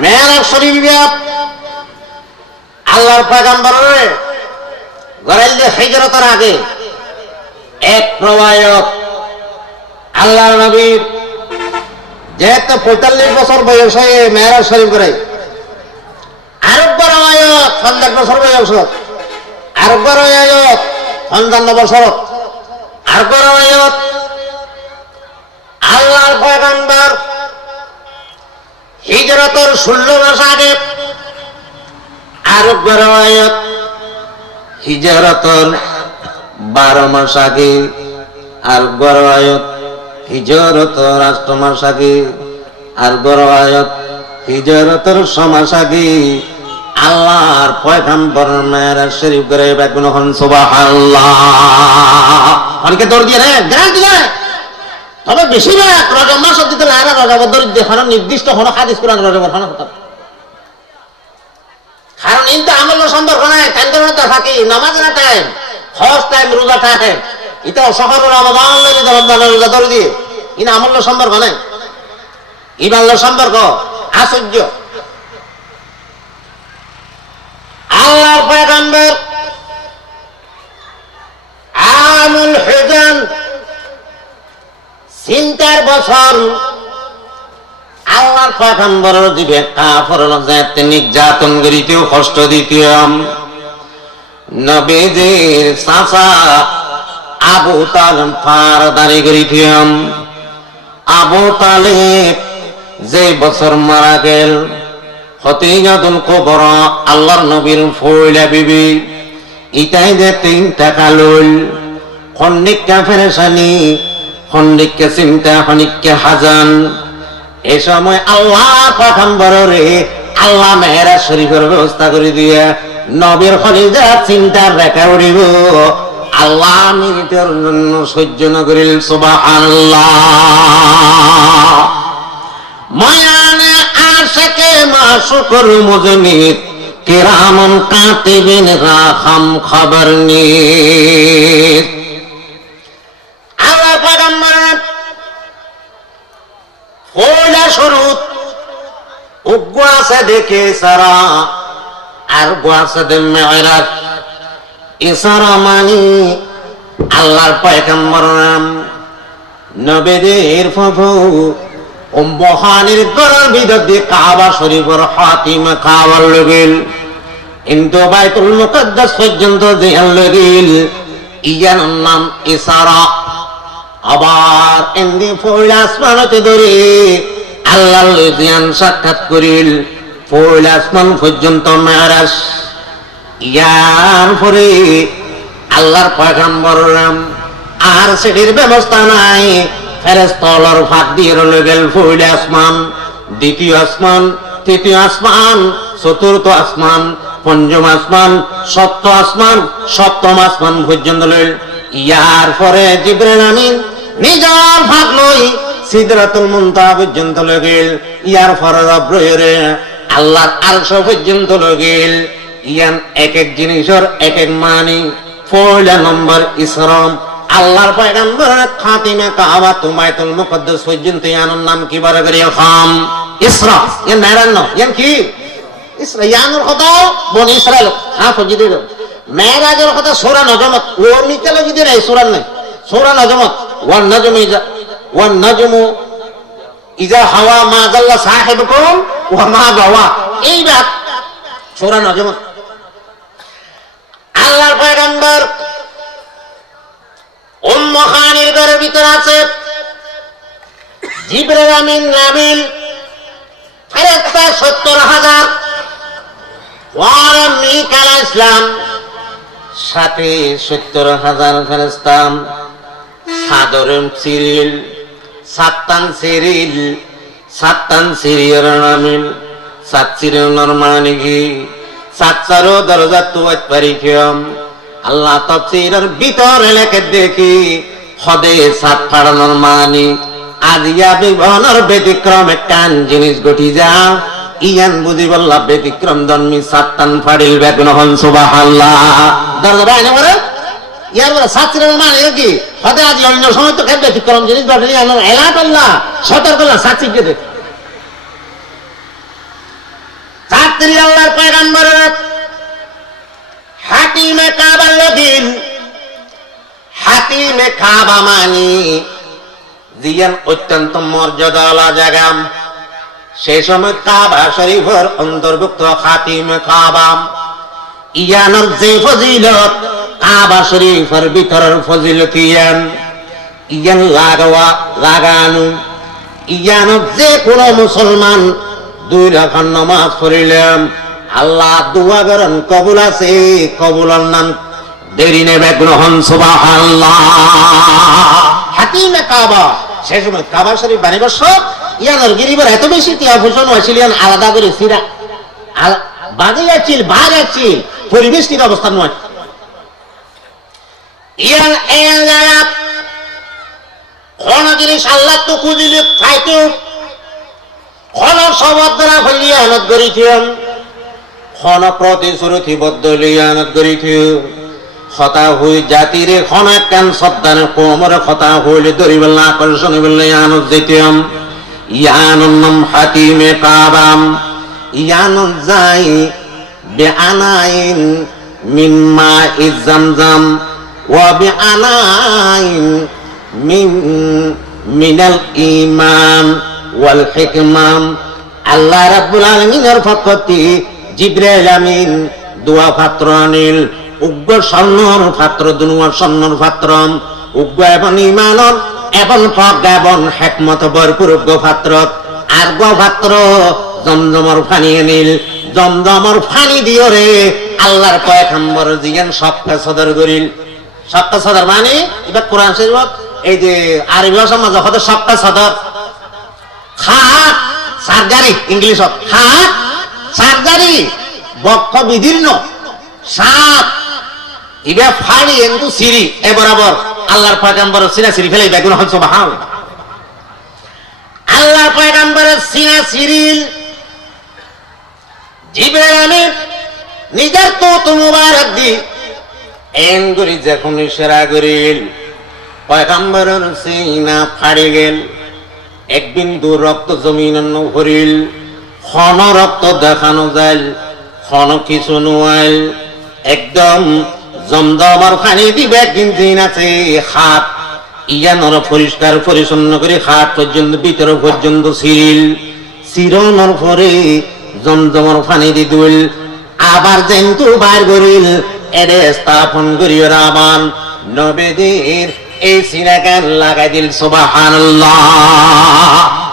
মেরাজ শরীফ আল্লাহর পয়গম্বরের গরাইল যে হিজরতের আগে এক রওয়ায়াত আল্লাহর নবীর যেহেতু 45 বছর বয়স হয়ে মেরাজ শরীফ করে আরেক রওয়ায়াত 50 বছর বয়স আরেক রওয়ায়াত 55 বছর আরেক রওয়ায়াত আল্লাহর পয়গম্বর হিজরতের 16 মাস আগে আরেক রওয়ায়াত হিজরতের 12 মাস আগে আর রওয়ায়াত হিজরতের 8 মাস আগে আর রওয়ায়াত হিজরতের 6 মাস আগে আল্লাহর পয়গম্বর মেরাজ শরীফ করে বেগুন হন সুবহানাল্লাহ। অনেকে দৌড় দিয়ে গ্যারান্টি দেয়, তবে বেশিরভাগ রজব মাস দিতে লাগে রজব দেখানো নির্দিষ্ট হলো হাদিস কোরআন রজব হলো কথা, কারণ কিন্তু আমল সম্পর্ক নাই। টাইম থাকি নামাজ না টাইম হজ টাইম রোজা টাইম এটা শহর রমাদান রোজা ধরে দিয়ে কিন্তু আমল সম্পর্ক নাই, ইমানের সম্পর্ক আশ্চর্য। আল্লাহর পয়গম্বর আমুল হুজান চিন্তার বছর আল্লাহর পয়গম্বরের দিবে কাফেররা যাতে নির্যাতন করিতে কষ্ট দিতে নবীজির চাচা আবু তালেব ফারদারি করিতে আবু তালেব যে বছর মারা গেল খতিজাতুল কুবরা আল্লাহর নবীর ফয়লা বিবি ইতাই যে 3 টাকা লইল খন্ডিকা ফেরেশানি খন্ডিকা চিন্তা খন্ডিকা হাজান। এই সময় আল্লাহ পয়গম্বরে আল্লাহ মেরাজ শরীফের ব্যবস্থা করে দিয়ে নবীর খলিজা চিন্তার রেখা উড়িব আল্লাহ মিনিটের জন্য সহ্য না করিল সুবহানাল্লাহ। ময়ানে আশাকে মাশুকুর মুজনিদ কিরামান কাতিবিন রাখাম খবর নিত। আল্লাহ পয়গম্বর ফয়লা শুরুত উগ্গাসে দেখে সারা আর গাসে দে মেরাজ ইসারা মানি আল্লাহর পয়গম্বর নাম নবীদের ফুফু উম্মহানির ঘরের ভিতর দিয়ে কাবা শরীফের হাতিমা খাওয়ার লগিল কিন্তু বাইতুল মুকাদ্দাস পর্যন্ত দেয়ার লগিল ইয়ার নাম ইসারা। আবার এমনি ফয়লা আসমানতে ধরে আল্লাহর লজিয়ান সাক্ষাৎ করিল ফয়লা আসমান পর্যন্ত মেরাজ। ইয়ার পরে আল্লাহর পয়গম্বর আর সেটির ব্যবস্থা নাই, ফেরেশতার ফাঁক দিয়ে রয়ে গেল ফয়লা আসমান, দ্বিতীয় আসমান, তৃতীয় আসমান, চতুর্থ আসমান, পঞ্চম আসমান, সপ্তম আসমান, সপ্তম আসমান পর্যন্ত লইল। ইয়ার পরে জিবরাইল আমিন নিজের ফাঁক লই সিদরাতুল মুনতাহা পর্যন্ত লয়ে গেল। ইয়ার পরে রব্বরে আল্লাহর আরশ পর্যন্ত লয়ে গেল। ইয়ান এক এক জিনিসের এক এক মানি। পয়লা নম্বর ইসরাম আল্লাহর পয়গম্বরের খাতিমে কাবা বাইতুল মুকাদ্দাস পর্যন্ত ইয়ানোর নাম কি বড় করে খাম ইসরা। ইয়ান মেরাজ না, ইয়ান কি ইসরা। ইয়ানোর কথা বনি ইসরাইল ফজি দিল। মেরাজের কথা সূরা নজমত ওর নিচে যদি নাই সূরা নাই সূরা নজমত ওয়ান নাজমু ইজা হাওয়া মা যাল্লা সাহিবুকুম ওয়া মা গাওয়া, এই বাত সূরা নজমত। আল্লাহর পয়গম্বর উম্মু খানির ঘরের ভিতর আছে জিবরাইল আমিন নাবিল ফেরেশতা 70,000 ওয়ার মিকাল ইসলাম সাথে 70,000 ফেরেশতা সাদরম সিরিল সাতান সিরিয়ার নামিল সাতসিরের নরমানিগি সাতসারো দরজা তুয়াত পারিকিয়ম। আল্লাহ তাফসীরের ভিতর লেখে দেখি খদে সাত ফাড়ানোর মানি আজিয়া বিভনের ব্যতিক্রম কান জিনিস গঠি যা ইয়ান বুঝি বল্লা ব্যতিক্রম জন্মি সাতান ফাড়িল বেগুন হন সুবহানাল্লাহ। দরজা বাইনে বলে ইয়ার বলে সাতসিরের মানে কি খদে আজ অন্য সময় তো খেয়ে ব্যতিক্রম জিনিস গঠি আনার এলাট আল্লাহ সতর্ক করলা সাতসিরকে দেখ দিল আল্লাহর পয়গম্বর হাকিমে কাবা লদিন হাকিমে কাবা মানি জিয়ান অত্যন্ত মর্যাদাওয়ালা জায়গা সেই সময় কাবা শরীফের অন্তর্ভুক্ত হাকিমে কাবা ইয়ানোর যে ফজিলত কাবা শরীফের ভিতরের ফজিলত ইয়ান লাগানো ইয়ানোর যে কোনো মুসলমান 2 রাকাত নামাজ পড়িলাম আল্লাহ দোয়া করেন কবুল আছে কবুলের নাম দেরি নেবে গ্রহণ সুবহানাল্লাহ হাকিমে কাবা সেই সময় কাবা শরীফ বানিবর্ষ ইয়ানোর গিরিবার এত বেশি তিয়া ভূষণ হয়েছিল আলাদা করে সিরা বাজে যাচ্ছিল বাইরে যাচ্ছিল পরিবেশ ঠিক অবস্থা নয় ইয়ান কোন জিনিস আল্লাহ তো খুঁজিলে খাইতো কোন সবদ্রা হইয়া আনত করিছিলাম কোন প্রতিশ্রুতি বদ্ধলিয়ানত করিছি হতা হই জাতিরে কোন কান সদ্দান কোমরে হতা হইলে দরিবল না আকর্ষণ বললে আনত যেতাম ইয়ানুন নাম হাকিমে কাবাম ইয়ানুন যাই বেআনাইন মিন মা'iz zamzam ওয়া বেআনাইন মিনাল ঈমান ওয়াল হিকমাম আল্লাহ রাব্বুল আলামিনের পক্ষ থেকে জিবরাইল আমিন দোয়া পাত্র আনিল উগ্র স্বর্ণর পাত্র দুনুয়ার স্বর্ণর পাত্র উগ্র এবং ঈমানর এবং হক এবং হিকমত ভরপুর উগ্র পাত্র আর গো পাত্র জমজমর পানি আনিল জমজমর পানি দিও রে আল্লাহর পয়গম্বর জিয়ান সবকা সদর করিল সবকা সদর মানে এবার কোরআন শরীফত এই যে আরবি ভাষা মাঝে হতে সবকা সদর হাত সার্জারি ইংলিশত হাত সার্জারি বক্ষ বিদীর্ণ সাত ইবা ফাড়ি কিন্তু সিরি এ বরাবর আল্লাহর পয়গম্বর সিনা সিরি ফেলে বেগুন হন সুবহান আল্লাহর পয়গম্বরের সিনা সিরিল জিবরাইল আমিন নিজের তো মুবারক দি এন করি যখন ইশারা করিল পয়গম্বরের সিনা ফাড়ি গেল এক বিন্দু রক্ত জমিন ভরিল ক্ষণ রক্ত দেখানো যায় ক্ষণ কিছু নোয়াইল একদম জমজমার পানি দিবে কিন্তু আছে হাত ইয়ানোর পরিষ্কার পরিচ্ছন্ন করে হাত পর্যন্ত ভিতর পর্যন্ত সিরনোর পরে জমজমার পানি দি দুল আবার যেন্তু বার করিল এরে স্থাপন করিও আবার নবেদের এই সিনাকান লাগাই দিল সুবহানাল্লাহ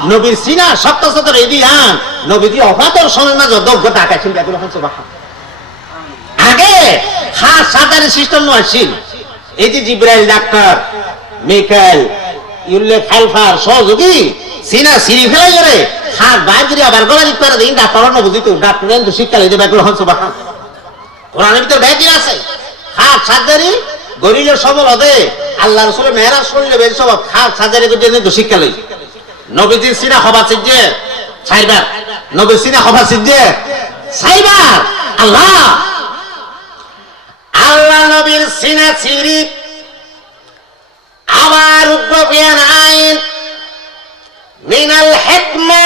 নবীর সিনা সত্য সত্য এদিয়ান নবীজি অফাতর সময় মাঝে দগ্ধ টাকাইছিল বেগুন হন সুবহান আগে খাস সাদারি সিস্টেম নয় ছিল এই যে জিবরাইল ডাক্তার মিকাইল ইউলে খালফার সহযোগী সিনা সিরি ফেলাই করে খাস বাইরে আবার গলা দিতে পারে দিন ডাক্তার না বুঝিত ডাক্তার তো শিক্ষা লইতে বেগুন হন সুবহান কোরআনের ভিতর ব্যাধি আছে খাস সাদারি গরিলের সবল হদে আল্লাহ রাসূলের মেরাজ শরীরে বের সব খাস সাদারি করতে তো শিক্ষা লই নবীজির সিনা হবা সিজে সাইবার নবীর সিনা হবা সিজে সাইবার আল্লাহ আল্লাহ নবীর সিনা সিরি আবার উগ্রবিয়ান আইন মিনাল হিকমা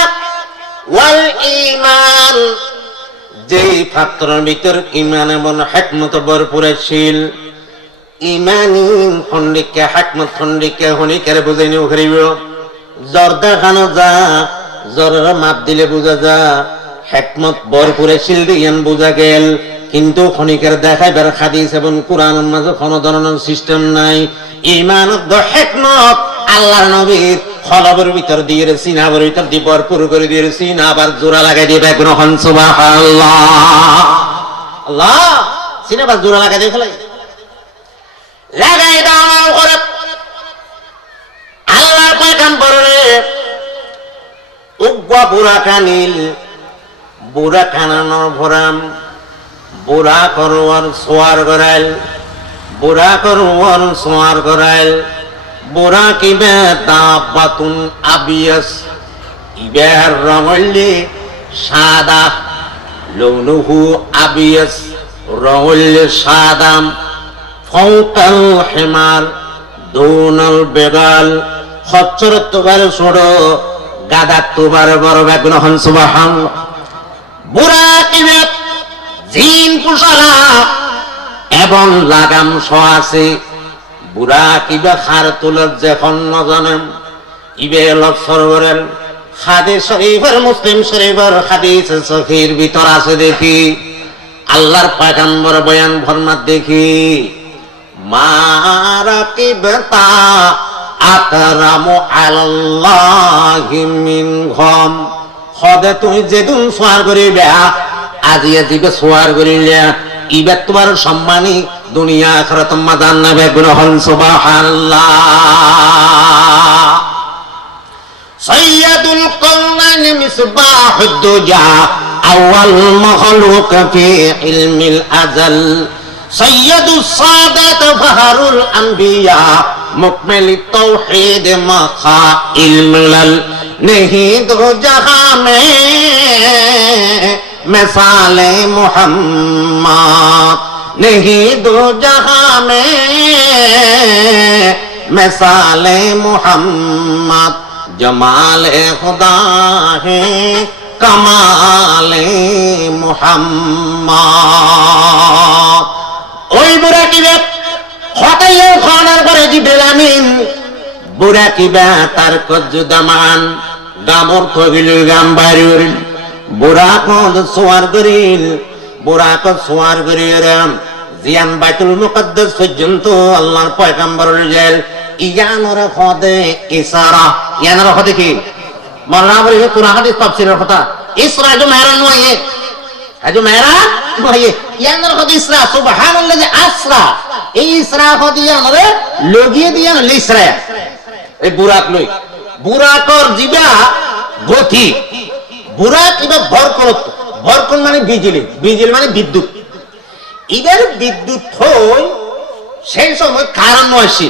ওয়াল ঈমান যেই পাত্রের ভিতর ঈমান এবং হিকমত ভরপুর ছিল ঈমানি খন্ডিকে হিকমত খন্ডিকে হনিকারে বুঝাইনি করিব জর্দা খানো যা জরের মাপ দিলে বোঝা যা হিকমত ভরপুরে ছিল দিয়ান বোঝা গেল কিন্তু খনিকের দেখাইবার হাদিস এবং কোরআনের মাঝে কোনো ধরনের সিস্টেম নাই ঈমান ও হিকমত আল্লাহর নবীর খলবের ভিতর দিয়ে সিনাবের ভিতর দিয়ে ভরপুর করে দিয়ে সিনা আবার জোড়া লাগাই দিবে গ্রহণ সুবহানাল্লাহ আল্লাহ সিনা আবার জোড়া লাগাই দিয়ে ফেলাই লাগাই দাও করে আল্লাহর পয়গম্বরের উগ্র বুড়াকানিল বুড়া কানানোর ভরাম বুড়া করওয়ার সোয়ার করাইল বুড়া করওয়ার সোয়ার করাইল বুড়া কিবে তাবাতুন আবিয়াস ইবের রঙলি সাদা লৌনুহু আবিয়াস রঙলি সাদাম ফৌকাল হেমার দৌনাল বেগাল খচ্চর তোবার ছোড় গাদা তোবার বড় বেগুন হন সুবহান বুড়া কিবে জিন পুষালা এবং লাগাম সহ আছে। বুড়া কিবা খার তুলত যখন নজানেন ইবে লক্ষ্য করেন হাদিস শরীফের মুসলিম শরীফের হাদিস সহির ভিতর আছে দেখি আল্লাহর পয়গম্বর বয়ান ফরমাত দেখি মারাকিবতা আকরামু আলাল্লাহি মিনহুম খোদা তুমি যেদিন সোয়ার করিবে আজিয়া দিবে সোয়ার করিলে ইবে তোমার সম্মানী দুনিয়া আখিরাত মাদান নাবে গ্রহণ সুবহানাল্লাহ। সাইয়্যিদুল কওনাইন মিসবাহুদ দুজা আউয়াল মাখলুক ফি ইলমিল আযাল সাইয়্যিদুস সাদাত ফাহরুল আম্বিয়া মুকমিলত তাওহীদ মাখা ইলমুল नहीं दो जहां में मिसाले मोहम्मद नहीं दो जहां में मिसाले मोहम्मद जमाले खुदा है कमाले मोहम्मद ওই বুড়া কি বে হটাইও খানার পরে জিবরিল আমিন বুড়া কিবা তার কজ্জুদামান গামর কবিল গাম বাড়িল বুড়া কদ সোয়ার করিল বুড়া কদ সোয়ার করিরাম জিয়ান বাইতুল মুকদ্দাস পর্যন্ত আল্লাহর পয়গম্বরের জেল ইয়ানর খদে ইসারা ইয়ানর খদে কি মাওলানা বলে কোরআন হাদিস তাফসীরের কথা ইসরা जो মেহরাজ নয় আজ মেহরাজ নয় ইয়ানর খদে ইসরা সুবহানাল্লাহি আসরা এই ইসরা খদে ইয়ানর লগিয়ে দিয়ান ইসরা এই বুরাক লই বুরাকর জিবা গতি বুরাক ইবা ভরকন মানে বিজলি বিজলি মানে বিদ্যুৎ এবার বিদ্যুৎ হয় সেই সময় কারণ নয়সি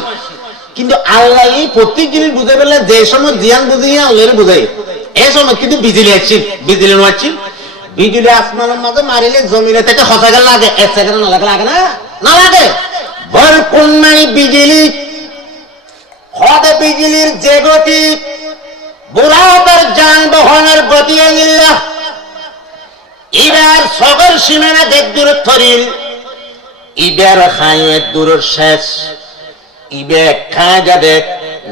কিন্তু আল্লাহ এই প্রত্যেক জিনিস বুঝে ফেললে যে সময় জিয়ান বুঝিয়ে আল্লাহরে বুঝাই এই সময় কিন্তু বিজলি আসছিল বিজলি নয়ছিল বিজলি আসমানের মাঝে মারিলে জমিনে থেকে হসাগা লাগে এক সেকেন্ড না লাগে লাগে না লাগে ভরকন মানে বিজলি খোদা বিজলির যে গতি বুড়াদের যানবাহনের গতি আল্লাহ এবার সগর সীমানা দেখ দূর থরিল ইবার খায় দূরের শেষ ইবে খায় যাদের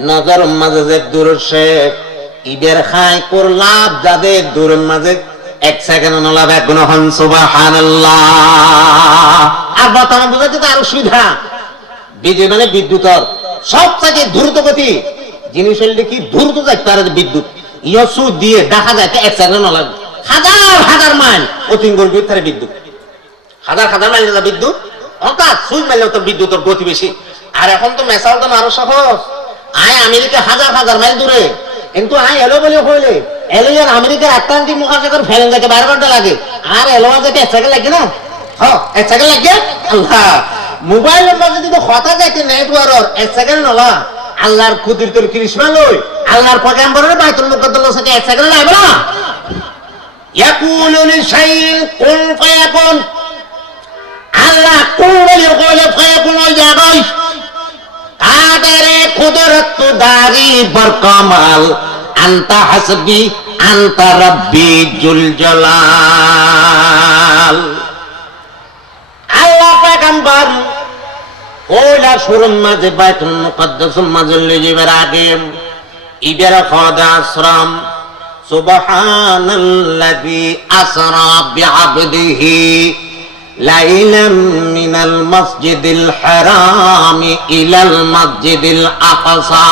নজর মাঝে যে দূরের শেষ ইবের খায় করলাভ যাদের দূরের মাঝে এক সেকেন্ড নলাভ এক গুণ হন সুবহানাল্লাহ। আর বর্তমান বুঝাতে তো আরো সুবিধা বিজলি মানে বিদ্যুৎ সবথেকে দ্রুত গতি জিনিস হলে কি দ্রুত যায় তার বিদ্যুৎ ইয়সু দিয়ে দেখা যায় এক সেকেন্ড না লাগে হাজার হাজার মাইল অতিঙ্গর ভিতরে বিদ্যুৎ হাজার হাজার মাইল বিদ্যুৎ হঠাৎ সুই মাইলে তো বিদ্যুতের গতি বেশি। আর এখন তো মেসাল তো আরো সহজ আয় আমেরিকা হাজার হাজার মাইল দূরে কিন্তু আয় এলো বলে হইলে এলিয়ান আমেরিকার আটলান্টিক মহাসাগর ফেলেন যাকে 12 ঘন্টা লাগে আর এলোয়া যেতে এক সেকেন্ড লাগে না হ্যাঁ এক সেকেন্ড লাগে আল্লাহ মোবাইলের মাঝে যদি কথা যাইতে নেটওয়ার্ক এক সেকেন্ড নলা আল্লাহর কুদরতের কৃষ্ণা লই আল্লাহর পয়গম্বরের বাইতুল মুকদ্দাস থেকে এক সেকেন্ড লাগবে না ইয়াকুলু লিশাইইন কুন ফায়াকুন আল্লাহ কুন বলে কইলে ফায়াকুন হয়ে যাবে কাদেরে কুদরত দারি বরকামাল আনতা হাসবি আনতা রাব্বি জুল জালাল। আল্লাহ পয়গম্বর ওলা শুরুর মাঝে বাইতুল মুকদ্দাসের মাঝে লিজিবার আগে ইবের খোদা আসরাম সুবহানাল্লাযী আসরা বিআবদিহি লাইলাম মিনাল মাসজিদিল হারামি ইলাল মাসজিদিল আকসা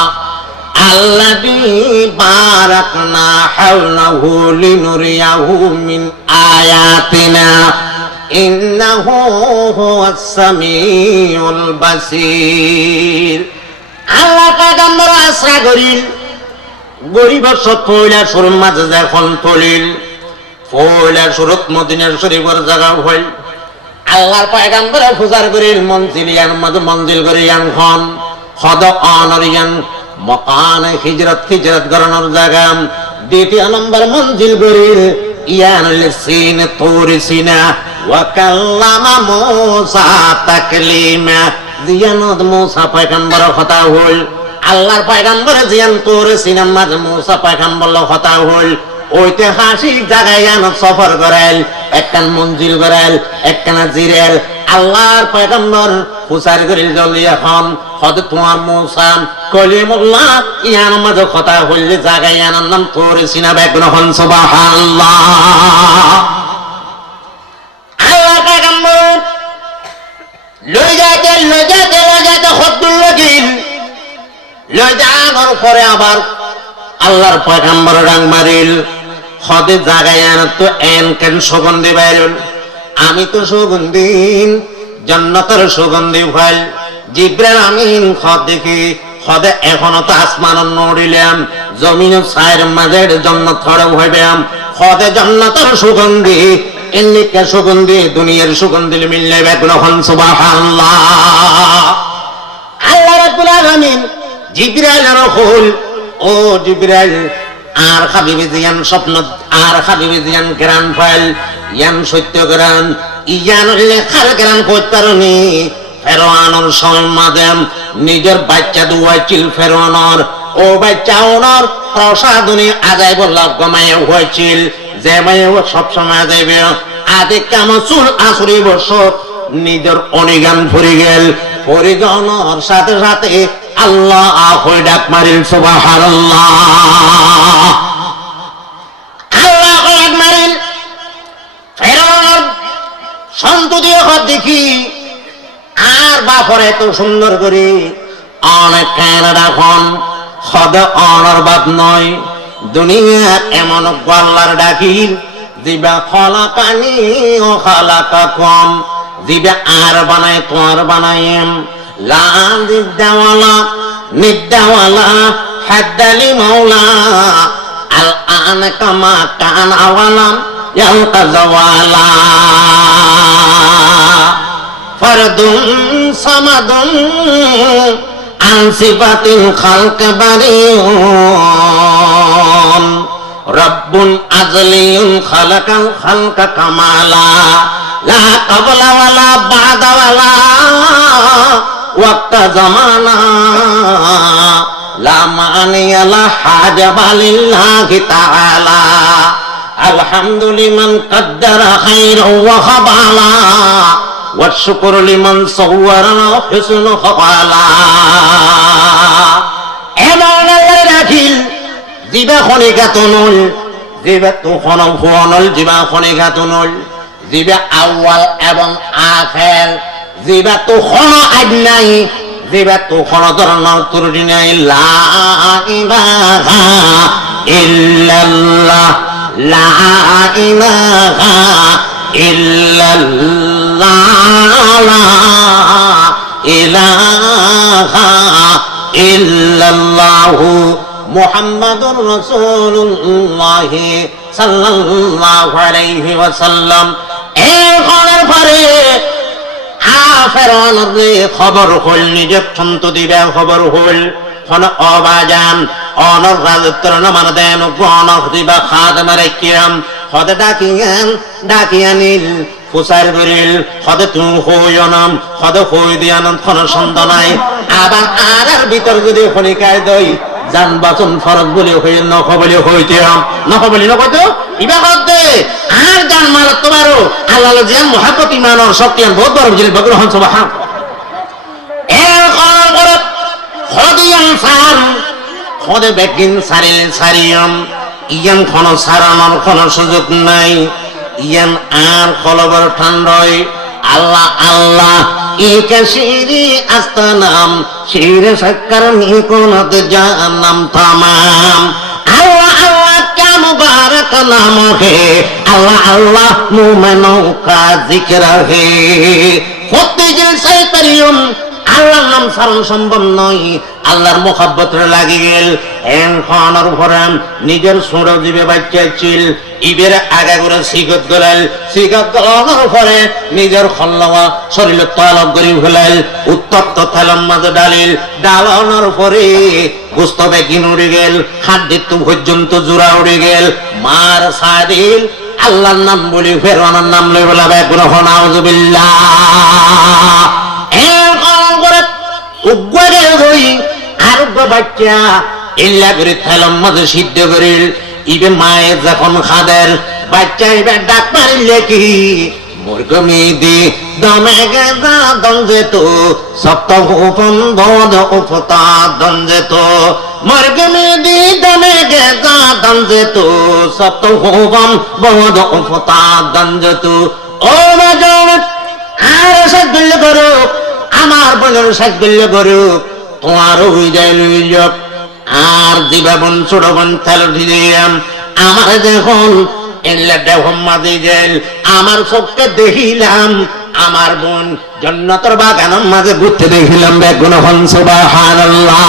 আল্লাযী বারাকনা হাওলাহু লিনুরিয়াহু মিন আয়াতিনা ইন্নাহু হুয়াস সামিউল বাসীর। আল্লাহ পয়গম্বর আশরা করিল গরিব সব পয়লা শুরুর মাঝে যখন তলিল পয়লা শুরুত মদিনার শরীফের জায়গা হইল আল্লাহর পয়গম্বর ফুজার করিল মঞ্জিলিয়ান মাঝে মঞ্জিল করিয়ান খন খদ অনরিয়ান মকান হিজরত করানোর জায়গা দ্বিতীয় নম্বর মঞ্জিল করিল ইয়ান লিসিন তুর সিনা ওয়া কাল্লামা মূসা তাকলিমা জিয়ানত মূসা পয়গম্বর কথা হল আল্লাহর পয়গম্বর জিয়ান তুর সিনা মাঝে মূসা পয়গম্বর কথা হল ঐতিহাসিক জায়গায় সফর করেন, একখান মঞ্জিল করেন, একখানা জিরেল আল্লাহর পয়গম্বর হুসার করিল জলদি এখন হয়তো তোমার মৌসা কলিমুল্লাহ ইয়ার মাঝে কথা হইলে জায়গায় ইয়ানোর নাম তোর সিনা বেগুন হন সুবহানাল্লাহ। আল্লাহ পয়গম্বর লই যাইতে হদ্দুল লাগিল লই যাওয়ার পরে আবার আল্লাহর পয়গম্বর ডাং মারিল হদে জায়গায় তো এন কেন সুগন্ধি বাইরুল, আমি তো সুগন্ধি জান্নাতের সুগন্ধি ফাইল জিব্রাইল আমিন খদ দেখি হদে এখনো তো আসমান নড়িলাম জমিন ছায়ের মাঝে জান্নাত ছড়ে হইবাম হদে জান্নাতের সুগন্ধি এমনিকে সুগন্ধি দুনিয়ার সুগন্ধি মিললে বেগুন হন সুবহানাল্লাহ। আল্লাহ রাব্বুল আলামিন জিব্রাইলের রাসূল ও জিব্রাইল আর হাবিবে জিয়ান স্বপ্ন আর হাবিবে জিয়ান জ্ঞান ফাইল ইয়ান সত্য জ্ঞান ইয়ান লেখার জ্ঞান করতে পারনি ফেরাউনের সম্মাদেম নিজের বাচ্চা দুয়াইছিল ফেরাউনের ও বাচ্চা ওনার প্রসাদনী আদায় বললা গমায় হয়েছিল যে মায়ে সব সময় যাইবে আদে কেমন চুল আসরি বছর নিজের অনিগান ফুরি গেল পরিজনের সাথে সাথে আল্লাহ হয়ে ডাক মারিল সুবহানাল্লাহ। আল্লাহ ডাক মারিল ফেরাউনের সন্ততি দেখি আর বাপরে এত সুন্দর করে অনেক ডাকন সদা অনর বাদ নয় দুনিয়া এমন গল্লার ডাকিল দিবা খলাকানি ও খালাকা কম দিবা আর বানায় তোমার বানাইম লা দিদাওয়ালা নিদাওয়ালা হাদালি মাওলা আল আন কামা কান আওয়ালাম ইয়ালকাজাওয়ালা ফরদুন সামাদুন আন সিফাতিল খালক বারিউন রব্বুন আজলিউন খালাকাল খালকা কামালা লা ক্বাবলা ওয়ালা বা'দা ওয়ালা ওয়াক্তা জামানা লা মানিয়া লা হাজাবা লিল্লাহি তাআলা আলহামদুলিমান কাদ্দারা খায়রান ওয়া খাবালা ওয়া শুকরু লিমান সাওয়ারা হুসনু খাবালা। এমন রাখিল জিবা খনিকাতুনুল জিবা তো খনল জিবা খনিকাতুনুল জিবা আউয়াল এবং আখির জিবা তো খন আদ নাই জিবা তো খন ধরনের ত্রুটি নাই লা ইলাহা ইল্লাল্লাহ লা ইলাহা ইল্লাল্লাহ লা ইলাহা ইল্লাল্লাহু মুহাম্মাদুর রাসূলুল্লাহ সাল্লাল্লাহু আলাইহি ওয়াসাল্লাম। এই খবরের পরে ফেরাউনের খবর হল নিজে সন্ত দিবে খবর হল কোন অবাজান অনর রাজত্বর নামান দেন গণক দিবা খাদমারে কিয়াম হদে ডাকিয়ানিল ফুসার করিল হদে তুমি হইয়নাম হদে হই দিয়ানম কোন সন্দেহ নাই আবার আর ভিতর যদি খনিকায় দই জান বাচন ফরজ বলে হই নখ বলে হইতাম নখ বলি নকত ইবা করতে আর জান মাল তোমারও আল্লাহ জিয়ান মহাব্বত ইমানের শক্তিয়ান বহুত বড় জিল বকর হন সুবহান এর কোন বড় খদিয়ান সার খদে বেকিন সারিল সারিয়াম ইয়ান কোন সারানোর কোন সুযোগ নাই ইয়ান আর খলবর ঠান্ডায় আল্লাহ আল্লাহ একা শিরি আস্তানাম শিরে সাক্কার নিকোনত জাহান্নাম তামাম আল্লাহ আল্লাহ क्या मुबारक नाम है अल्लाह अल्लाह मुमिनों का जिक्र है होते जैसे करियम আল্লাহর নাম সারণ সম্ভব নয় আল্লাহর মোহাব্বত লাগি গেল এন খানার উপরে নিজের ছোট জীবে বাচ্চা ছিল ইবের আগে করে সিগত গলানোর উপরে নিজের খল্লাওয়া শরীরে তলব করে ফেলাইল উত্তপ্ত থালার মাঝে ডালানোর উপরে গোস্ত বেগিন উড়ে গেল হাড্ডি তো পর্যন্ত জোড়া উড়ে গেল মার সাদিল আল্লাহর নাম বলি ফেরাউনের নাম লই বলা বেগুন নাউজুবিল্লাহ উগ্রে হই আর বাচ্চা ইল্লা করে থালার মাঝে সিদ্ধ করিল ইবে মায়ে যখন খাদের বাচ্চা ইবে ডাক মারিলে কি মুরগমি দি দমে গেদা দঞ্জে তো সপ্ত গোপন বদ উপতা দঞ্জে তো মুরগমি দি দমে গেদা দঞ্জে তো সপ্ত গোপন বদ উপতা দঞ্জে তো ও বাজন আর সাজগুল্য করো আমার বোনের সাজগুল্য করো তোমার হইজাই লইল আর দিবা বোন ছোট বোন তেল দিলাম আমার যখন এলে দেহম্মাদি গেল আমার চোখকে দেখিলাম আমার বোন জান্নাতের বাগানের মাঝে ঘুরতে দেখিলাম বেগুন হন সুবহানাল্লাহ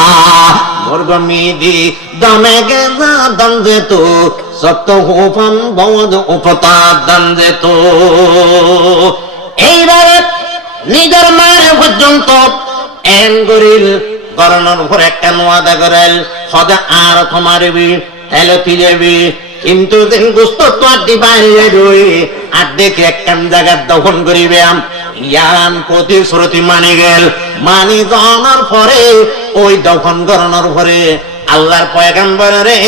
মুরগমিদি দমে গেজা দঞ্জে তো সত্য হুফন বদ উপতা দঞ্জে তো এইবারে নিজের মায়ের পর্যন্ত এন গরিল গরনের উপর একটা নোয়াদা করেল সদা আর তোমারবি তাহলে তিলেবি কিন্তু দিন গুস্ত তো আড্ডি বাইরে রই আর দেখে একটা জায়গা দখল করিবে ইয়ান প্রতিশ্রুতি মানি গেল মানি জানার পরে ওই দখল করানোর পরে আল্লাহর পয়গম্বর রে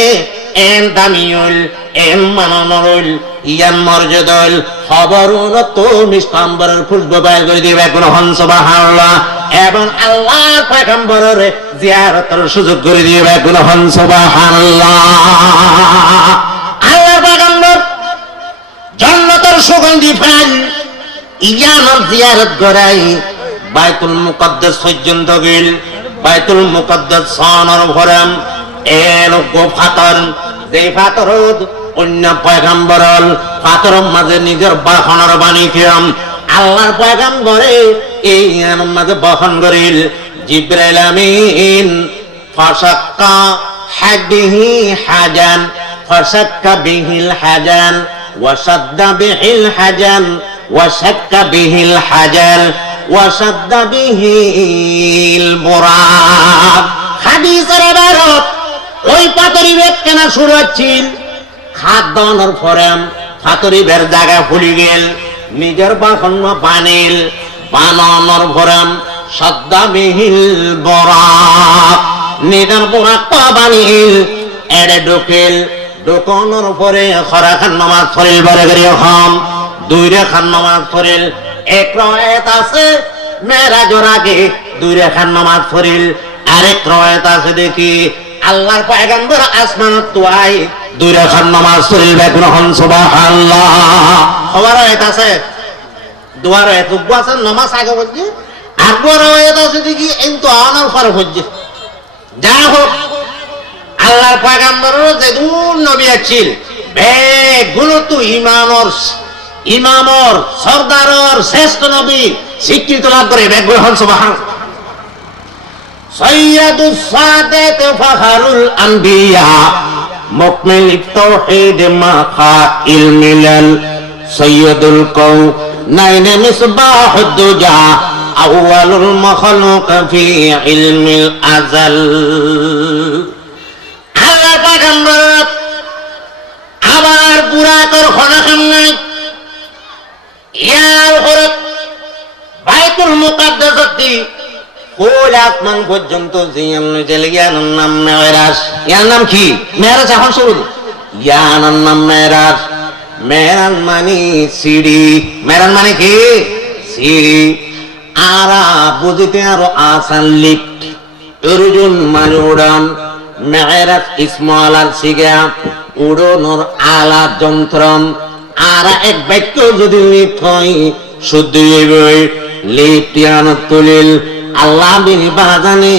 এন দামিউল এন মানানুল ইয়ান মর্যাদাল খবরুন তো মিষ্টাম্বরের খুশবু বাইর করে দিবে কোন হন সুবহানাল্লাহ এবং আল্লাহর পয়গম্বরের জিয়ারতের সুযোগ করে দিবে কোন হন সুবহানাল্লাহ আল্লাহর পয়গম্বর জান্নাতের সুগন্ধি ফাল ইয়ানোর জিয়ারত করাই বাইতুল মুকদ্দাস পর্যন্ত গেল বাইতুল মুকদ্দাস সনর ভরম এন গো ফাতর যে ফাতর অন্য পয়গম্বরল ফাতরের মাঝে নিজের বাহনের বাণীকেম আল্লাহর পয়গম্বরে এই মাঝে বহন করিল জিবরাইল আমিন ফাসাক্কা হাদিহি হাজান ফাসাক্কা বিহিল হাজান ওয়াসাদ্দা বিহিল হাজান ওয়াসাক্কা বিহিল হাজাল ওয়াসাদ্দা বিহিল বুরাক হাদিসের ইবারত ওই পাতরি বেদ কেনা শুরু হচ্ছিল খাদ দানোর ফরেম পাতরি বের জায়গা ফুলি গেল নিজের বাহন বানিল বানানোর ফরেম সদ্দা বিহিল বুরাক নিজের বুরাক পা বানিল এড়ে ঢুকিল ঢুকানোর পরে খরা খান নামাজ পড়িল বারে গড়ি হম দুই রেখার নামাজ পড়িল এক রায়াত আছে মেরাজের আগে দুই রেখার নামাজ পড়িল আরেক রায়াত আছে দেখি আল্লাহর পয়গম্বর আসমানত তোয়াই দুই রেখার নামাজ পড়িল বেগুন হন সুবহানাল্লাহ খবর রায়াত আছে দুয়ার রায়াত আছে নামাজ আগে পড়ছে আর রায়াত আছে দেখি কিন্তু আনার পরে পড়ছে যা হোক আল্লাহর পয়গম্বরের যে দূর নবী আছিল বেগুলো তো ইমামর সরদারর শ্রেষ্ঠ নবী স্বীকৃত লাভ করে বেগুলো হন সুবহানাল্লাহ সাইয়্যিদুস সাদাত ফাখরুল আম্বিয়া মুকমিল তাওহীদ মাকাইল মিলাল সাইয়্যিদুল কাওনাইন মিসবাহুদ দুজা আউয়ালুল মাখলুক ফি ইলমিল আযাল আল্লাহর পয়গম্বর আবার পুরা কর খনাখান নাই ইয়ার হরত বাইতুল মুকদ্দাসতি কোল আসমান পর্যন্ত জিয়ান চলে গিয়ার নাম মেরাজ ইয়ার নাম কি মেরাজ এখন শুরু ইয়ার নাম মেরাজ মেরাজ মানে সিঁড়ি মেরাজ মানে কি সিঁড়ি আরা বুঝিতে আরো আসান লিফট অর্জুন মানে উড়ান মেরাজ ইসমালার সিগা উড়োনোর আলা যন্ত্রম আর এক বাক্য যদি লিপ্ত হয় শুদ্ধ লিপ্ত তুলিল আল্লাহ বিনি বাজানে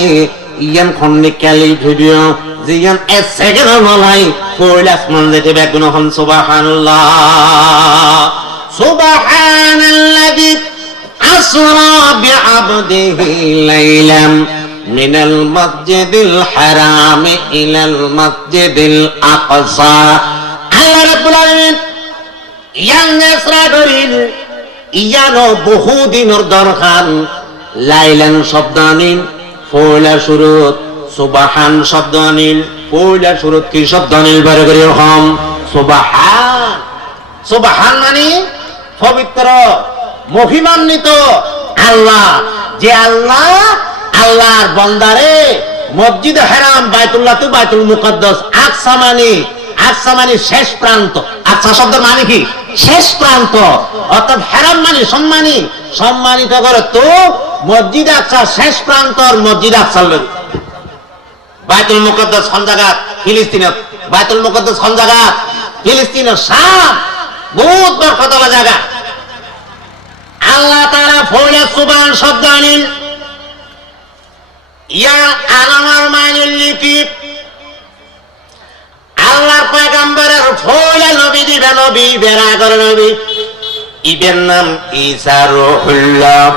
ইয়ান খন্ডিক কালি ভিডিও জিয়ান এক সেকেন্ড নলাই পড়লে আসমান যেতে বেগুন হন সুবহানাল্লাহ সুবহানাল্লাযী আসরা বিআবদিহি লাইলাম মিনাল মাসজিদিল হারাম ইলাল মাসজিদিল আকসা আল্লাহ রাব্বুল আলামিন ইয়ান ইসরা করিল ইয়ানো বহুদিনের দরকার লাইলান শব্দ আনিল পয়লা শুরুত সুবহান শব্দ আনিল পয়লা শুরুত কি শব্দ আনিল বারে করে হম সুবহান সুবহান মানে পবিত্র মহিমান্বিত আল্লাহ যে আল্লাহ আল্লাহর বান্দারে মসজিদ হারাম বাইতুল্লাহ তো বাইতুল মুকদ্দাস আকসা মানে আকসা মানে শেষ প্রান্ত। আকসা শব্দের মানে কি? শেষ প্রান্ত। অর্থাৎ হারাম মানে সম্মানিত করে তো মসজিদ আকসা শেষ প্রান্ত আর মসজিদ আকসা লোক। বাইতুল মুকদ্দাস কোন জায়গা? ফিলিস্তিনত। বাইতুল মুকদ্দাস কোন জায়গা? ফিলিস্তিনের শাম। বহুত বরকতওয়ালা জায়গা। আল্লাহ তাআলা ফৌলা সুবহান শব্দ আনিন ইয়া আনামার মাইনুল লিপি। আল্লাহর পয়গম্বরের ফৌলা নবী দিবে, নবী বেরা করে নবী। ইবের নাম ঈসা রূহুল্লাহ।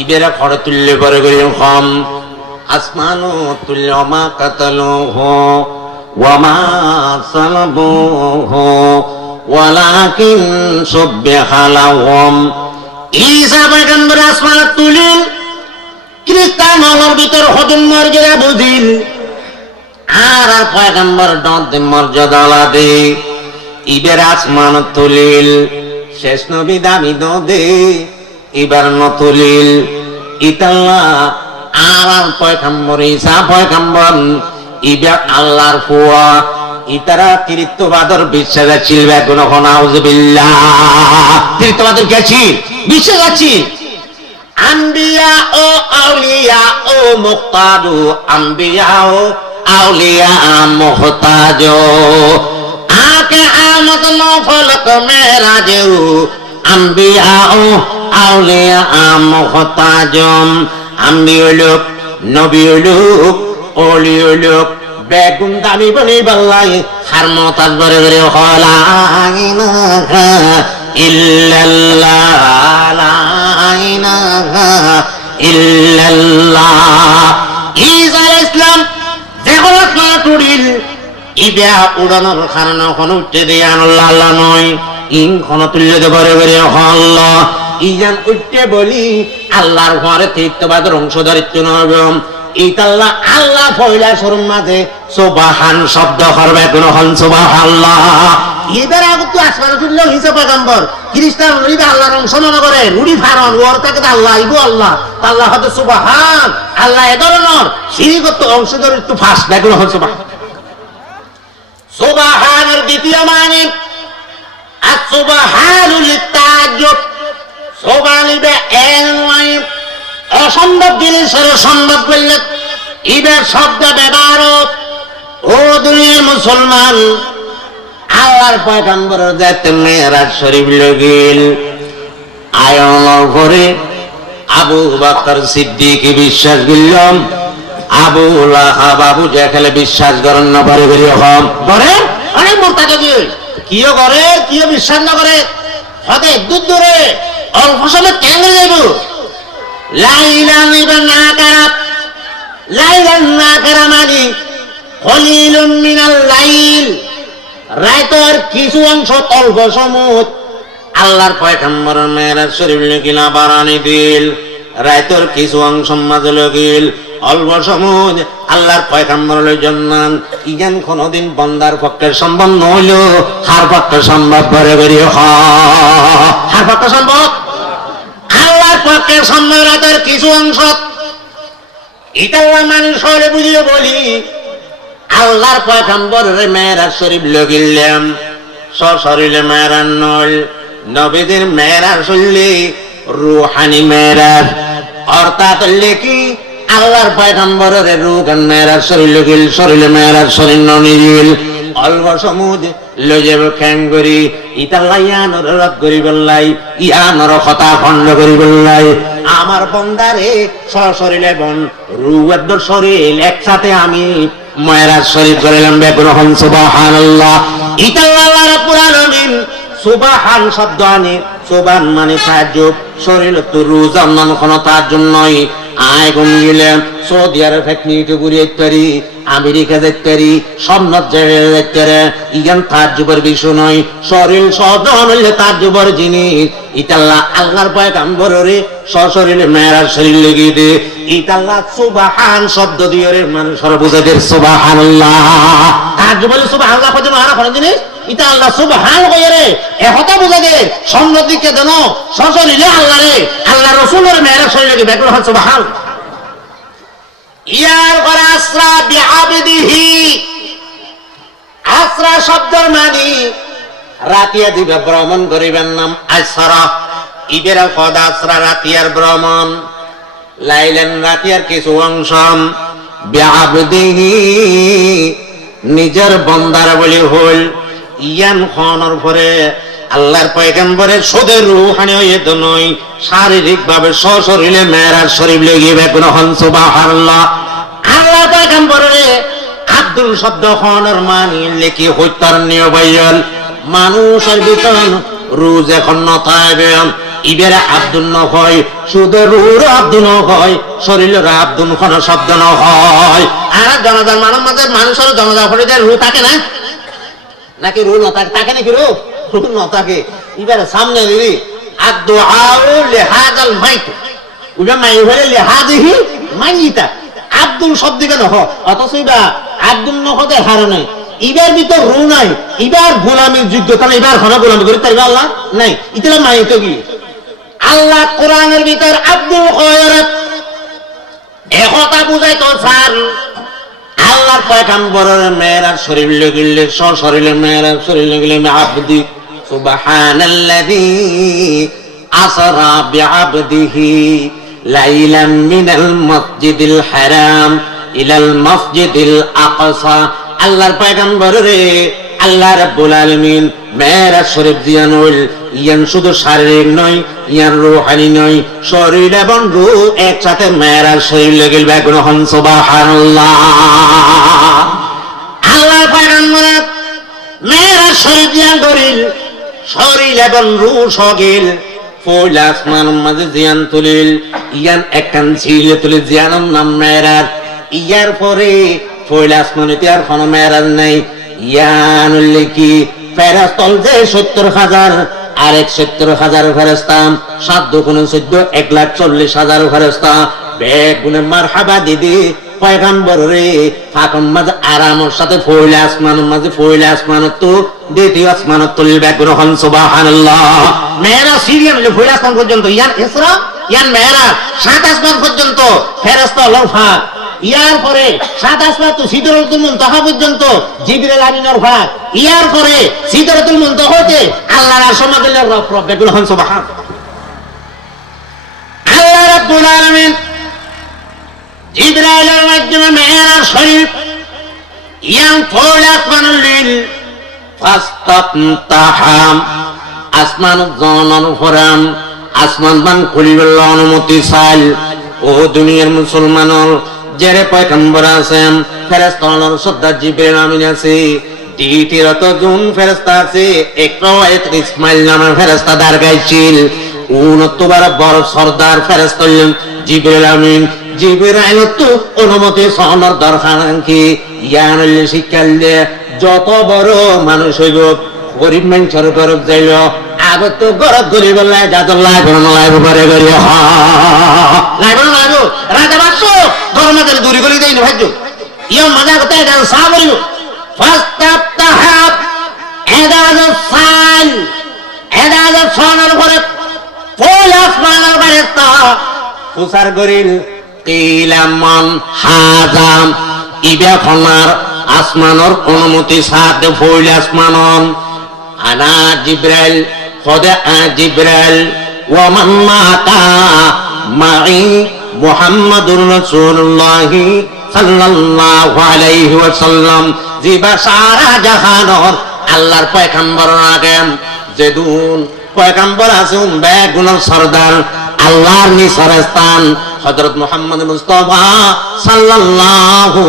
ইবেরা খড় তুললে পরে করে হম আসমানু তুল্য মা কাতালুহু ওয়া মা সালাবুহু ওয়ালাকিন সুববিহা লাহুম। ঈসা পয়গম্বর আসমান তুলিল, খ্রিস্টান হলোর ভিতর হজম মর্যাদা বুঝিল, আর পয়গম্বর দন্ত মর্যাদা আলাদে। ইবের আসমান তুলিল, শেষ নবী দাবি দে এবার নতুলিল। ইতাল্লা আর পয়গম্বর ঈসা পয়গম্বর ইবার আল্লাহর ফুয়া। ইতারা তৃতীয়বাদর বিশ্বাস ছিল। এখন নাউযুবিল্লাহ তৃতীয়বাদর গেছি বিশ্বাস আছে। আম্বিয়া ও আউলিয়া ও মুক্তাদু, আম্বিয়া ও আউলিয়া মুহতাজ। আকে আমত নফলক মেরাজু, আম্বিয়া ও আউলিয়া মুহতাজ। আম্বিয়া লোক, নবী লোক, ওলি লোক, বেগুন দামি বলি বললাই হার মতাজ বরে বরে হলা ইলাহা ইল্লাল্লাহ লা ইলাহা ইল্লাল্লাহ। ঈসা আলাইহিস সালাম যখন আসমান তুলিল, ইবা উড়ানোর কারণে এখন উঠতে দিয়ে আল্লাহ আল্লাহ নয়, ইন খন তুললে দে বরে বরে হল্লা। ইজান উঠতে বলি আল্লাহর ঘরে তৃতীয়বাদের অংশধারিত্ব নয়। ইতাল্লাহ আল্লাহ পয়লা শরম মাঝে সুবহান শব্দ করবে কোন হন সুবহানাল্লাহ। এবার আগত আসমান তুললো ঈসা পয়গম্বর। খ্রিস্টান রইবা আল্লাহর অংশ মনে করে রুড়ি ফারন ওর থেকে আল্লাহ ইবো আল্লাহ আল্লাহ হতে সুবহান। আল্লাহ এ ধরনের শিরকত অংশধারিত্ব ফাঁস বেগুন হন সুবহান। সুবহানের দ্বিতীয় মানে আসুবহানু লিতাজ্জুব। সুবহান ইবে এনওয়াই অসম্ভব জিনিসের সম্ভব করলে ইবের শব্দ ব্যবহার। ও দুনিয়ার মুসলমান, আল্লাহর পয়গম্বরের যাতে মেরাজ শরীফ লগিল আয়াল্লাহ করে আবু বকর সিদ্দিক বিশ্বাস করলাম। আবু লাহাব আবু জাহেল বিশ্বাস করেন না পারে করি হম করে অনেক মোরতাকে দিয়ে কিও করে কিও বিশ্বাস না করে হতে দূর দূরে অল্প সময় কেন্দ্রে যাইব। লাইলান ইবা না কারাত, লাইলান না কারা মানে কলিলুম মিনাল লাইল, রাতের কিছু অংশ অল্প সময় আল্লাহর পয়গম্বর মেরাজ শরীফ লগিল বারানি দিল। রাতের কিছু অংশ মাঝে লগিল অল্প সময় আল্লাহর পয়গম্বর জান্নাত। ইজান কোনদিন বান্দার পক্ষে সম্ভব নইল, হার পক্ষে সম্ভব করে করি হার পক্ষে সম্ভব। আল্লাহর পক্ষে সম্ভব রাতের কিছু অংশ। ইতাল্লাহ মানুষ হলে বুঝিয়ে বলি আল্লাহর পয়গম্বরের মেরাজ শরীফ লগিলাম। সশরীরে মেরাজ নয়, নবীদের মেরাজ হইলে রূহানি মেরাজ। অর্থাৎ কি আল্লাহর পয়গম্বরের রূহান মেরাজ শরীর লগিল, শরীরে মেরাজ শরীর ননিল অল্প সমুদ লজেব খ্যাং করি ইতাল্লাহ ইয়ানর রদ করি বললাই, ইয়ানর কথা খণ্ড করি বললাই। আমার বন্দারে সশরীরে বন রূহাদ শরীর একসাথে আমি মেরাজ শরীফ করিলাম বেকুন হন সুবহানাল্লাহ। ইতাল্লাহ রাব্বুল আলামিন সুবহান শব্দ আনে, সুবহান মানে তাজ্জুব। শরীর তো রোজার নাম কোন তাজ্জুব নয়। আয় গুন গেলে সৌদি আরব ফেকনিতে ঘুরে যেতে পারি, আমেরিকা যেতে পারি, সম্নত জায়গায় যেতে পারে। ইগান তাজ্জুবের বিষয় নয়। শরীর শব্দ হইলে তাজ্জুবের জিনিস। ইতাল্লাহ আল্লাহর পয়গম্বরের সশরীরে মেরাজ শরীর লেগে দে। ইতাল্লাহ সুবহান শব্দ দিয়ে মানুষের বুঝাদের সুবহানাল্লাহ। তাজ্জুব বলে সুবহানাল্লাহ কত মারা কোন জিনিস ইতা আল্লাহ সুবহান কইরে এহতা বুঝা দে সম্মতিকে দেন সশরীরে আল্লাহ রে আল্লাহ রাসূলের মেরাজ শরীর লেগে বেকুল হন সুবহান। ইয়ার পর আসরা বিআবদিহি আসরা শব্দের মানে রাতিয়া দিবে ভ্রমণ করিবেন নাম আসরা। ঈদের পদ আসরা রাতিয়ার ভ্রমণ, লাইলেন রাতিয়ার কিছু অংশ, বিআবদিহি নিজের বন্দার বলি হল। ইয়ান খনর পরে আল্লাহর পয়গম্বরের সদের রূহানি হয়ে তো নয়, শারীরিক ভাবে সশরীরে মেরাজ শরীফ লেগে গ্রহণ। সুবহানাল্লাহ। আল্লাহর পয়গম্বরের আব্দুল শব্দ খনর মানি লেখি হত্যার নিয়বাইল মানুষের ভিতর রোজ এখন নতাইবে ইবেরা আব্দুল ন হয়, শুধু রুর আব্দুল ন হয়, শরীরের আব্দুল খন শব্দ ন হয়। আর জনতার মানব মাঝে মানুষের জনতা করে রু থাকে না, নাকি রু ন থাকে? থাকে নাকি রু? রু ন থাকে। এবারে সামনে দিদি আদুআউ লিহাযাল মাইত, উবা মাই হলে লিহাযিহি মাইতা আব্দুল শব্দ কেন হ, অথচ ইবা আব্দুল ন হতে হারে ইবার ভিতর রু নাই, ইবার গোলামীর যুদ্ধ, তাহলে ইবার ঘন গোলামি করি তাই আল্লাহ নাই, ইতলা মাইত কি আল্লাহ কোরআনের ভিতর আব্দুল খয়রাত একথা বুঝাই তো স্যার। আল্লাহর পয়গম্বরের মেরাজ শরীফ লগিলে সশরীরে মেরাজ শরীফ লগিলে আব্দি সুবহানাল্লাযী আসরা বিআবদিহি লাইলাম মিনাল মসজিদিল হারাম ইলাল মসজিদিল আকসা। আল্লাহর পয়গম্বরের আল্লাহ রাব্বুল আলামিন মেরাজ শরীফ দিয়ান হইল। ইয়ান শুধু শারীরিক নয়, ইয়ান রূহানি নয়, শরীর এবং রূহ একসাথে মেরাজ শরীফ লাগিল গ্রহণ। সুবহানাল্লাহ। আল্লাহর পয়গম্বর মেরাজ শরীফ দিয়ান করিল, শরীর এবং রূহ সগিল ফুল আসমান মাঝে জিয়ান তুলিল। ইয়ান একখান ছিল তুলি জিয়ানের নাম মেরাজ। ইয়ার পরে ফুল আসমানিতে আর কোনো মেরাজ নাই। ইয়ান লিখি ফেরেশতা যে ৭০,০০০ আরেক ৭০,০০০ ফেরেশতা, ৭ দুগুণে ১৪ ১,৪০,০০০ ফেরেশতা বেগুনে মারহাবা দিদি পয়গম্বর রে ফাকম মাঝে আরামের সাথে ফুল আসমান মাঝে ফুল আসমান তো দ্বিতীয় আসমান তুলবে গ্রহণ। সুবহানাল্লাহ। মেরাজ সিরিয়াল ফুল আসমান পর্যন্ত, ইয়ান ইসরা ইয়ান মেরাজ ৭ আসমান পর্যন্ত ফেরেশতা লফা। ইয়ার পরে ৭ আসমান তো সিদরাতুল মুনতাহা পর্যন্ত জিবরিল আমিনের ভাগ। ইয়ার পরে সিদরাতুল মুনতাহা হতে আল্লাহর আরশ মাদুল্লাহ রব গ্রহণ। সুবহানাল্লাহ। আল্লাহ রাব্বুল আলামিন জিবরাইলের মাধ্যমে মেরাজ শরীফ ইয়ান ফুল আসমান লিল ফাস্তাতাহাম আসমান জনন ফরাম আসমান বান খুলিবার অনুমতি চাইল। ও দুনিয়ার মুসলমানর যারে পয়গম্বর আছেন ফেরেশতার শ্রদ্ধা জিবরিল আমিন আছে, দ্বিতীয়ত জুন ফেরেশতা আছে, একরাওয়াত ইসমাইল নামের ফেরেশতা দারগাইছিল। 69 বার বড় সরদার ফেরেশতা জিবরিল আমিন। জিবরাইল তো অনুমতি সনর দরকার কি ইয়ান শিক্ষালে যত বড় মানুষ হইব গরিব মানুষের গরব যাইল আগে তো গরব গরিব যাদের লাগবে না লাগবে পরে গরি লাগবে না লাগবে রাজা বাসো ধর্মাদের দূরি গলি দেয় না ভাইজ ইয়া মজা করতে এটা সাহ বলিব ফাস্তাফতাহাব এদাজ সাল এদাজ সনর পরে ফুল আসমানের ফেরেশতা উসার গরিল কিলামান হাজাম ইবে খনার আসমানের অনুমতি সাথে ফুল আসমানন আনা জিবরাইল খোদা জিবরাইল ওয়া মান মাতা মাই মুহাম্মাদুর রাসূলুল্লাহ সাল্লাল্লাহু আলাইহি ওয়াসাল্লাম জিবা সারা জাহানের আল্লাহর পয়গম্বর আগে যেদুন পয়গম্বর আছেন বেগুনের সরদার আল্লাহর নিসরস্তান হযরত মুহাম্মদ মুস্তাফা সাল্লাল্লাহু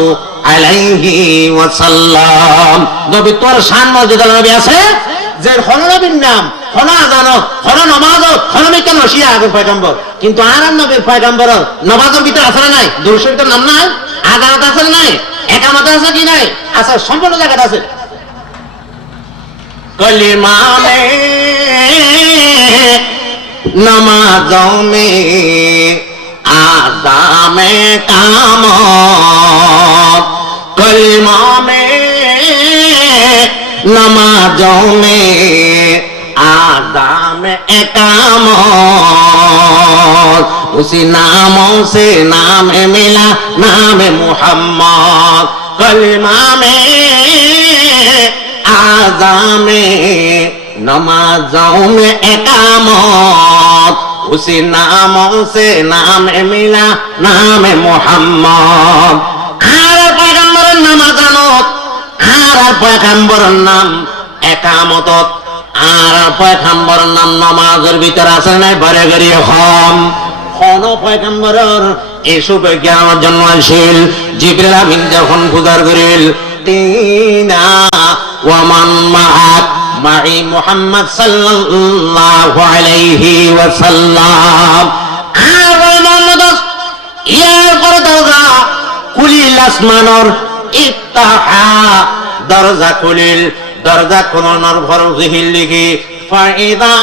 আলাইহি ওয়াসাল্লাম। নবী তোর শান মর্যাদা নবী আছে যে হন নবীর নাম হন আযান হন নামাজ হন কেন শিয়া আগে পয়গম্বর, কিন্তু আর নবীর পয়গম্বর নামাজের ভিতর আছে না নাই, দুরূদ শরীফের নাম নাই, আযানাত আছে না নাই, একামত আছে কি নাই, আছে সম্পূর্ণ জায়গা আছে। কলিমা মে नमाजों में आज़ाम कामत कलिमा में नमाजों में आज़ाम कामत उसी नामों से नाम मिला नाम मुहम्मद कलिमा में आज़ामे नमाजों में इकामत उसी नामों से नाम मिला नाम मोहम्मद আর পয়গম্বরের নামাজানত আর পয়গম্বরের নাম একামত আর পয়গম্বরের নাম নামাজের ভিতর আছে না বড় গরি হম কোন পয়গম্বরের এসব জ্ঞানের জন্য আসিল জিবরিল আমিন যখন খুদার করিল তিনা ওয়ামান মাআক মাই মুহাম্মদ সাল্লাল্লাহু আলাইহি ওয়াসাল্লাম আর মোহাম্মদ ইয়ার পরে দরজা খুলিল আসমানর ইফতাহা দরজা খুলিল দরজা খোলানোর পর জিহিল লিখি ফাইদা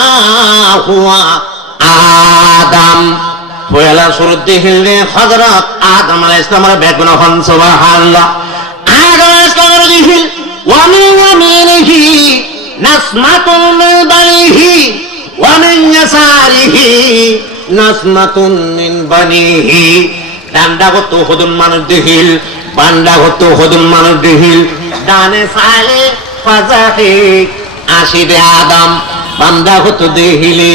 হুয়া আদম পয়লা শুরু দেখিল হযরত আদম আলাইহিস সালামের বেগুন হন সুবহানাল্লাহ আদম আলাইহিস সালামের দেখিল ওয়া মিন ইয়ামিনিহি নাসমাতুন মিন বানিহি ওয়া মিন ইয়াসারিহি নাসমাতুন মিন বানিহি ডান্ডাগত হদুন মানুষ দেখিল বান্ডাগত হদুন মানুষ দেখিল ডানে সালে ফাজাহি আসিদে আদম বান্দাগত দেখিলে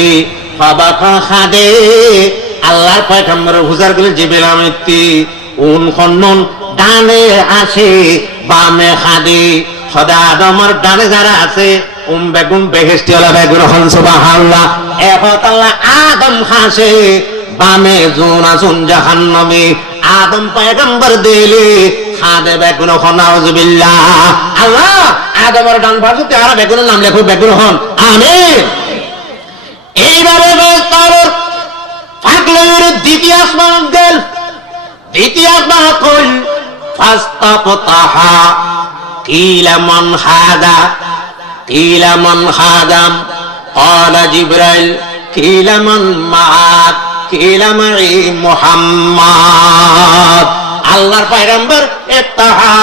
ফাবাকা খাদে আল্লাহর পয়গম্বর হুজার গুলো জিবরিল আমিতি উন খন্নন ডানে আসে বামে খাদে খোদা আদমের ডানে যারা আছে বেগুন বেহেশতি ওয়ালা বেগুন হন সুবহানাল্লাহ এফত আল্লাহ আদম খাসে বামে জুনাসুন জাহান্নামে আদম পয়গম্বর দিলে খাদে বেগুন হন নাউযুবিল্লাহ আল্লাহ আদমের ডান পাশে আর বেগুনের নাম লেখো বেগুন হন আমিন এইভাবে তার ফাকলের দ্বিতীয় আসমান দেল দ্বিতীয় আসমান কল ফাস্তাফতাহা কিলা মান হাদা কিলা মান হাদাম قال جبريل কিলা মান মাআক কিলা মাই মুহাম্মদ আল্লাহর পয়গম্বর ইফতাহা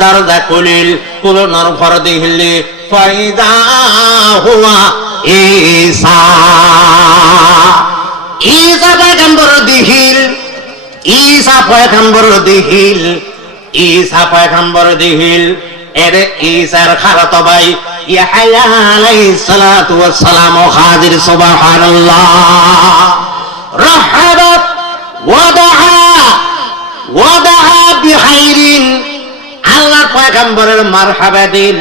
দরজা খুলিল খুলনার পর দেখিলে ফাইদা হুয়া ঈসা ঈসা পয়গম্বর দেখিল ঈসা পয়গম্বর দেখিল ঈসা পয়গম্বর দেখিল এর ঈসার খালাতো ভাই ইয়াহইয়া আলাইহিস সালাতু ওয়াস সালাম হাজির সুবহানাল্লাহ রহবাত ওয়াদাহা বিখাইরিন আল্লাহর পয়গম্বরের মারহাবা দিল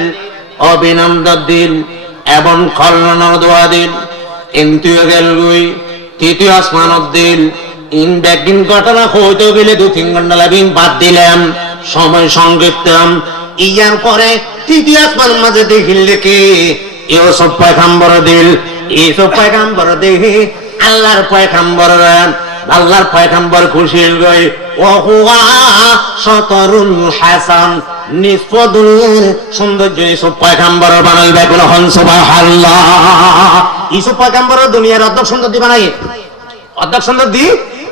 অভিনন্দন দিল এবং কল্যাণের দোয়া দিল কিন্তু গেলগুই তৃতীয় আসমানত দিল ইন বেগিন ঘটনা হইতে গেলে 2-3 ঘন্টা লাগবে বাদ দিলাম সময় সংক্ষিপ্তম ইয়ার পরে তৃতীয় আসমান মাঝে দেখিল কি ইউসুফ পয়গম্বর দিল ইউসুফ পয়গম্বর দেখি আল্লাহর পয়গম্বর খুশি গই ও হুয়া সতরুল হাসান নিসফদুল সৌন্দর্য ইউসুফ পয়গম্বর বানাল বেগুন হন সুবহানাল্লাহ ইউসুফ পয়গম্বর দুনিয়ার অর্ধেক সুন্দর দি বানাই অর্ধেক সুন্দর দি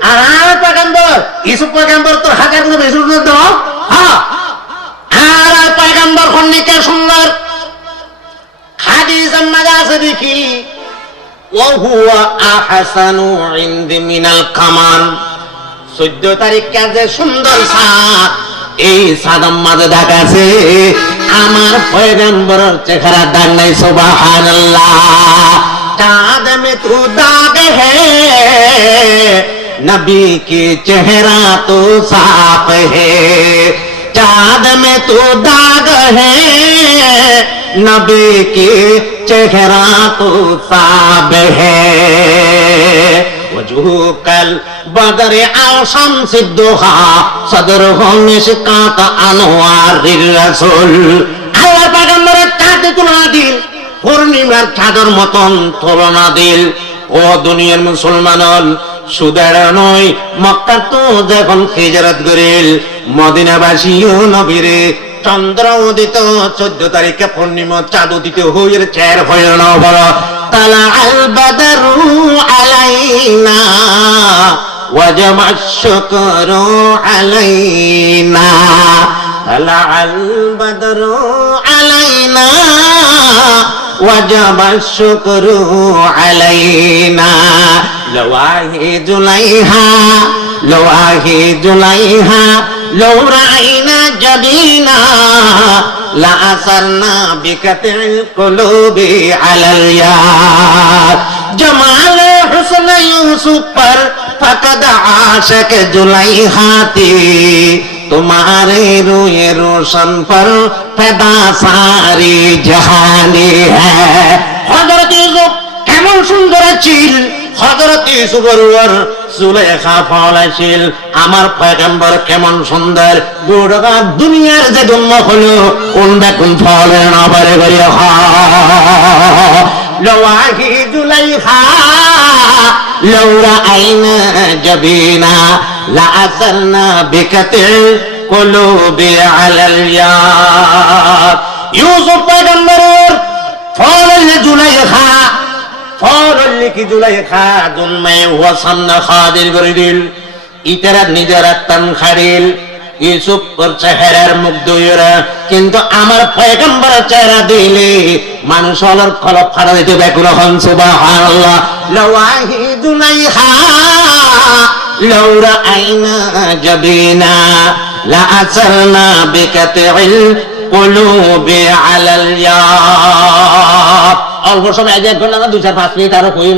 আর পয়গম্বর ইউসুফ পয়গম্বর তো হাজার গুণ বেশি সুন্দর দাও হ্যাঁ আর পয়গম্বর খন্নিকে সুন্দর হাদিস মাঝে আছে দেখি ওয়া হুয়া আহসানু ইনদি মিনাল কামান 14 তারিখ কাজে সুন্দর সাদ এই সাদম মাঝে দেখাছে আমার পয়গম্বরের চেহারা দাগ নাই সুবহানাল্লাহ চাঁদ মে তু দাগ হে নবী কি চেহারা তো সাফ হে चाँद में तो दाग है नबी के चेहरा तो साब है वजूह कल बदर आशम सिद्धोहा सदर हो मिशकात अनवार रसूल আল্লাহ পয়গম্বরের চাঁদে তুলনা দিল পূর্ণিমার চাঁদের মতন তুলনা দিল ও দুনিয়ার মুসলমান সুদের নয় মক্কা তো যখন হিজরত করিল মদিনাবাসীও নবীরে চন্দ্র উদিত 14 তারিখে পূর্ণিমা চাঁদ উদিত হইর চের হইর নবর তালা আল বাদরু আলাইনা ওয়াজামা শুকরু আলাইনা তালা আল বাদরু আলাইনা وجب الشكر علينا لواهي جليها لو رأينا جبينا لأثرنا بقطع القلوب على الياس جمال حسن يوسف پر فقد عاشق जुलैखाती तुम्हारे रूए रोशन पर पैदा सारी जहानी है हजरत यूसुफ কেমন সুন্দর ছিল হযরত ইউসুফের উপর জুলেখা ফলাইছিল আমার পয়গম্বর কেমন সুন্দর গোটা দুনিয়ার যে জন্ম হলো কোনটা কোন ফলে না পারে করিয়া লওয়াহি জুলেখা লৌরা আইনা জবিনা লাআসরনা বিকাতিল কুলুবি আলাল ইয়াদ ইউসুফ পয়গম্বরের ফলে জুলেখা ফলল্লি কি জুলাইখা জন্মে ওয়াসান্না খাদির গরিদিল ইতারা নিজের আত্মান খাড়িল ইউসুফ ওর চেহারার মুগ্ধ হইরা কিন্তু আমার পয়গম্বরের চেহারা দিলে মানুষ হলর খলপ ফাড়া দিতে ব্যাকুল হন সুবহানাল্লাহ লওয়াহি জুলাইখা লৌরা আইনা জবিনা লাআসরনা বিকাতিল কুলুবি আলাল ইয়াদ অল্প সময় 1 ঘন্টা না 2-4-5 মিনিট আরো কই